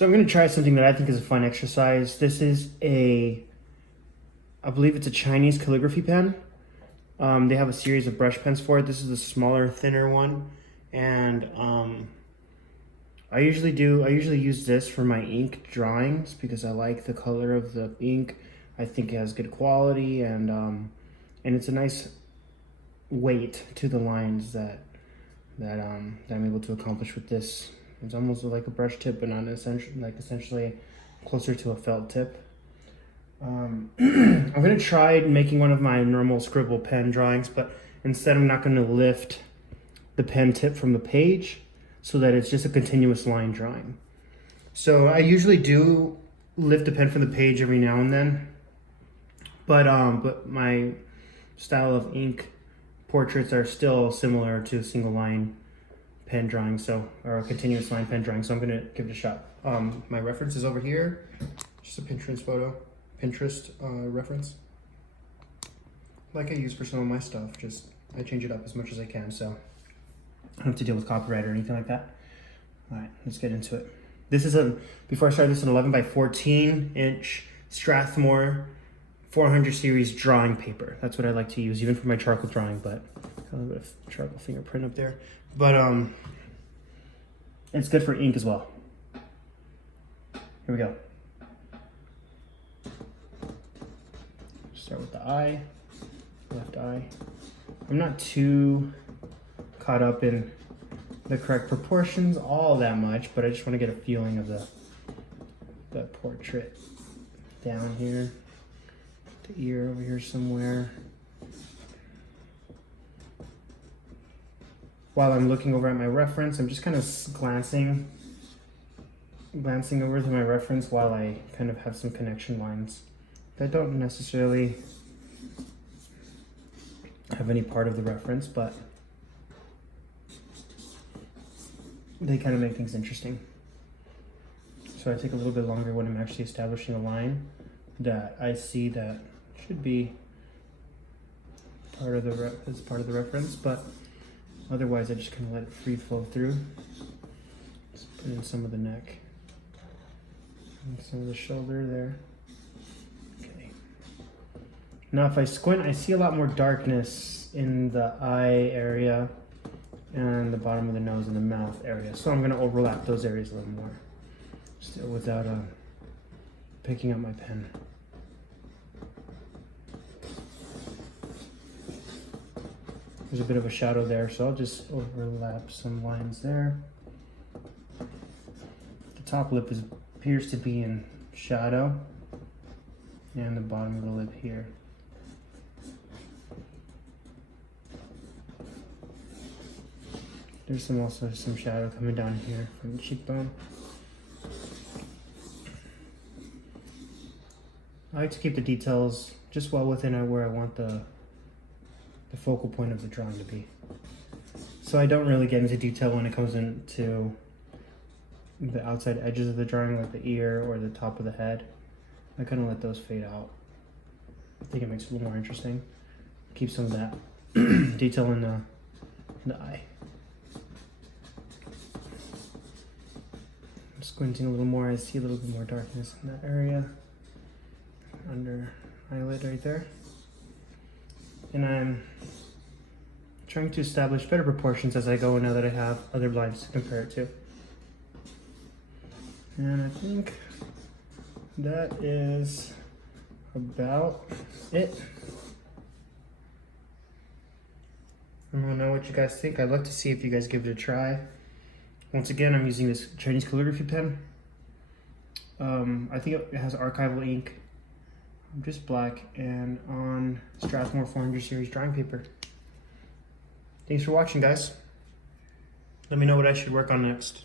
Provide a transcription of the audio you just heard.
So I'm going to try something that I think is a fun exercise. This is I believe it's a Chinese calligraphy pen. They have a series of brush pens for it. This is a smaller, thinner one. And I usually use this for my ink drawings because I like the color of the ink. I think it has good quality and it's a nice weight to the lines that I'm able to accomplish with this. It's almost like a brush tip, but not essentially closer to a felt tip. I'm gonna try making one of my normal scribble pen drawings, but instead I'm not gonna lift the pen tip from the page so that it's just a continuous line drawing. So I usually do lift the pen from the page every now and then, but my style of ink portraits are still similar to single line pen drawing, or a continuous line pen drawing, so I'm gonna give it a shot. My reference is over here, just a Pinterest reference, like I use for some of my stuff. Just I change it up as much as I can, so I don't have to deal with copyright or anything like that. All right, let's get into it. This is before I start, this is an 11 by 14 inch Strathmore 400 series drawing paper. That's what I like to use, even for my charcoal drawing, but a little bit of charcoal fingerprint up there. But it's good for ink as well. Here we go. Start with the eye, left eye. I'm not too caught up in the correct proportions all that much, but I just want to get a feeling of the portrait down here. The ear over here somewhere. While I'm looking over at my reference, I'm just kind of glancing over to my reference while I kind of have some connection lines that don't necessarily have any part of the reference, but they kind of make things interesting. So I take a little bit longer when I'm actually establishing a line that I see that should be part of the reference, but otherwise I just kind of let it free flow through. Just put in some of the neck and some of the shoulder there. Okay. Now if I squint, I see a lot more darkness in the eye area and the bottom of the nose and the mouth area. So I'm going to overlap those areas a little more, still without picking up my pen. There's a bit of a shadow there, so I'll just overlap some lines there. The top lip appears to be in shadow, and the bottom of the lip here. There's also some shadow coming down here from the cheekbone. I like to keep the details just well within where I want the focal point of the drawing to be. So I don't really get into detail when it comes into the outside edges of the drawing, like the ear or the top of the head. I kind of let those fade out. I think it makes it a little more interesting. Keep some of that detail in the eye. I'm squinting a little more. I see a little bit more darkness in that area. Under eyelid right there. And I'm trying to establish better proportions as I go now that I have other lines to compare it to. And I think that is about it. I don't know what you guys think. I'd love to see if you guys give it a try. Once again, I'm using this Chinese calligraphy pen. I think it has archival ink, just black, and on Strathmore 400 series drawing paper. Thanks for watching, guys. Let me know what I should work on next.